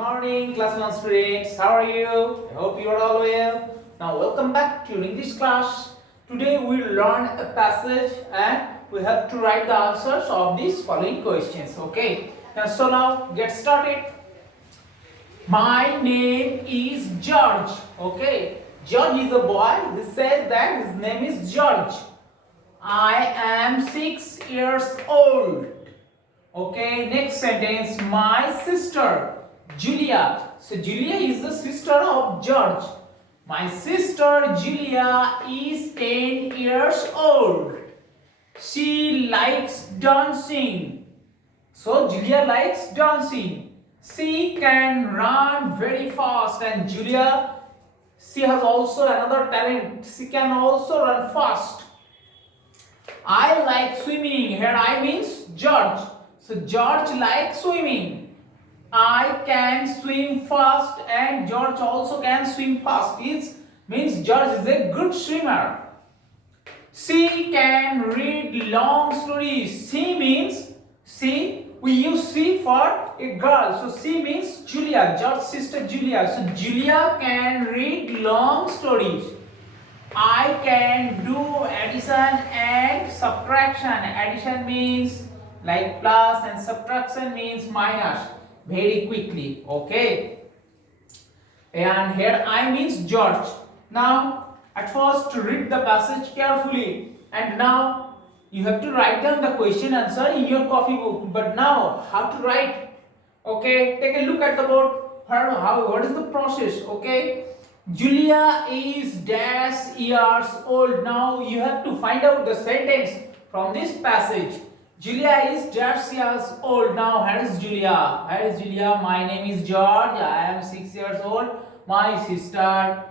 morning, class 1 students. How are you? I hope you are all well. Now, welcome back to your English class. Today, we will learn a passage and we have to write the answers of these following questions. Okay. Now, get started. My name is George. Okay. George is a boy. He says that his name is George. I am 6 years old. Okay, next sentence. My sister Julia. So Julia is the sister of George. My sister Julia is 10 years old. She likes dancing. So Julia likes dancing. She can run very fast, and Julia, she has also another talent. She can also run fast. I like swimming. Here I means George. So George likes swimming. I can swim fast, and George also can swim fast. It means George is a good swimmer. She can read long stories. She means we use she for a girl. So she means Julia, George's sister Julia. So Julia can read long stories. I can do addition and subtraction. Addition means like plus and subtraction means minus very quickly. Okay. And here I means George. Now at first read the passage carefully, and now you have to write down the question answer in your copy book. But now how to write? Okay, take a look at the board. What is the process? Okay. Julia is dash years old. Now you have to find out the sentence from this passage. Julia is dash years old. Now here is Julia. Here is Julia. My name is George. I am 6 years old. My sister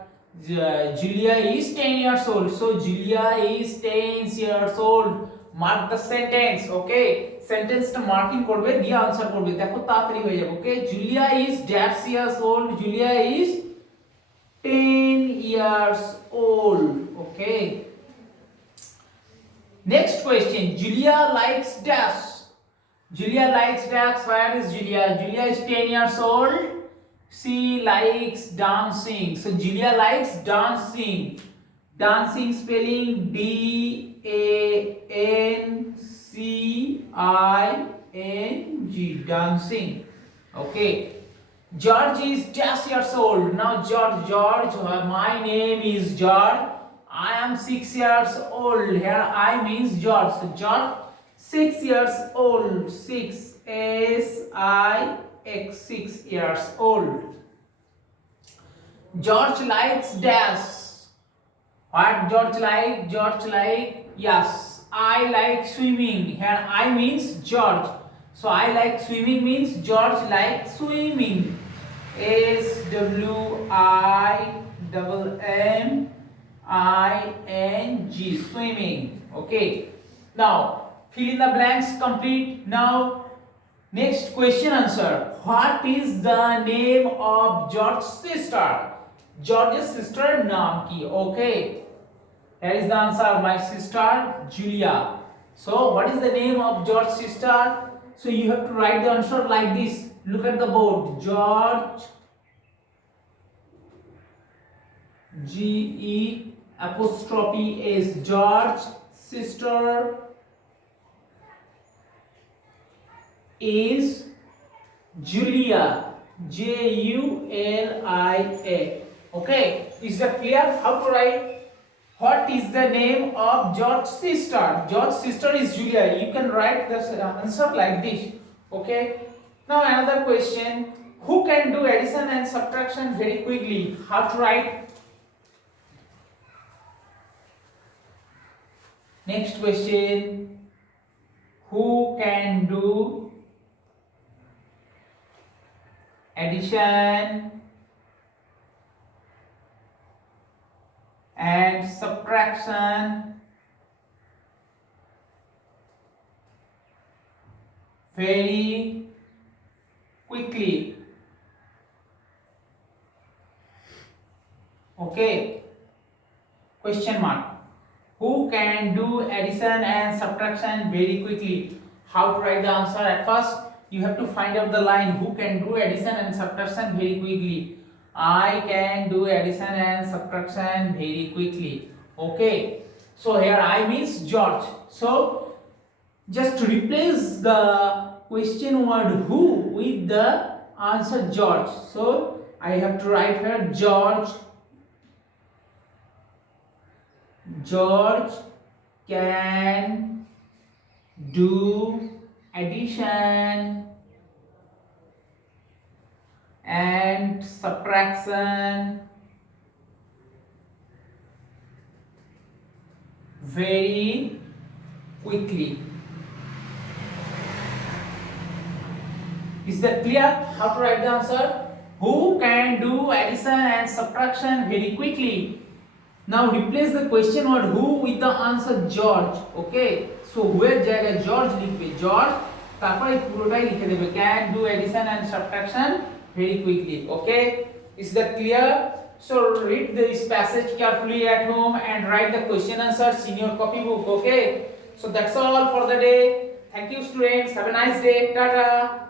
Julia is 10 years old. So Julia is 10 years old. Mark the sentence. Okay. Sentence to marking korbe দিয়ে answer korbe. দেখো তাড়াতাড়ি হয়ে যাবে. Okay. Julia is dash years old. Julia is 10 years old. Okay. Next question. Julia likes dash. Julia likes dash. Where is Julia? Julia is 10 years old. She likes dancing. So Julia likes dancing. Dancing spelling DANCING. Dancing. Okay. George is just years old. Now George, my name is George. I am 6 years old. Here I means George. So George 6 years old. 6 SIX 6 years old. George likes dash. What George like? George like, yes, I like swimming. Here I means George. So I like swimming means George likes swimming. SWIMMING, swimming. Okay. Now fill in the blanks, complete. Now next question answer. What is the name of George's sister? George's sister naam ki? Okay. Here is the answer. My sister Julia. So what is the name of George's sister? So you have to write the answer like this. Look at the board. George, GE'S, George sister is Julia, JULIA. Okay, is that clear? How to write? What is the name of George's sister? George's sister is Julia. You can write the answer like this. Okay. Now another question. Who can do addition and subtraction very quickly? How to write? Next question. Who can do addition and subtraction very quickly? Okay. Question mark. Who can do addition and subtraction very quickly? How to write the answer? At first you have to find out the line who can do addition and subtraction very quickly. I can do addition and subtraction very quickly. Okay. So here I means George. So just replace the question word who with the answer George. So I have to write here George. George can do addition and subtraction very quickly. Is that clear? How to write the answer? Who can do addition and subtraction very quickly? Now replace the question word who with the answer George. Okay. So where জায়গায় George লিখবে George, তারপরে পুরোটাই লিখে দেবে can do addition and subtraction very quickly. Okay. Is that clear? So read this passage carefully at home and write the question answers in your copybook. Okay. So that's all for the day. Thank you students. Have a nice day. Tata.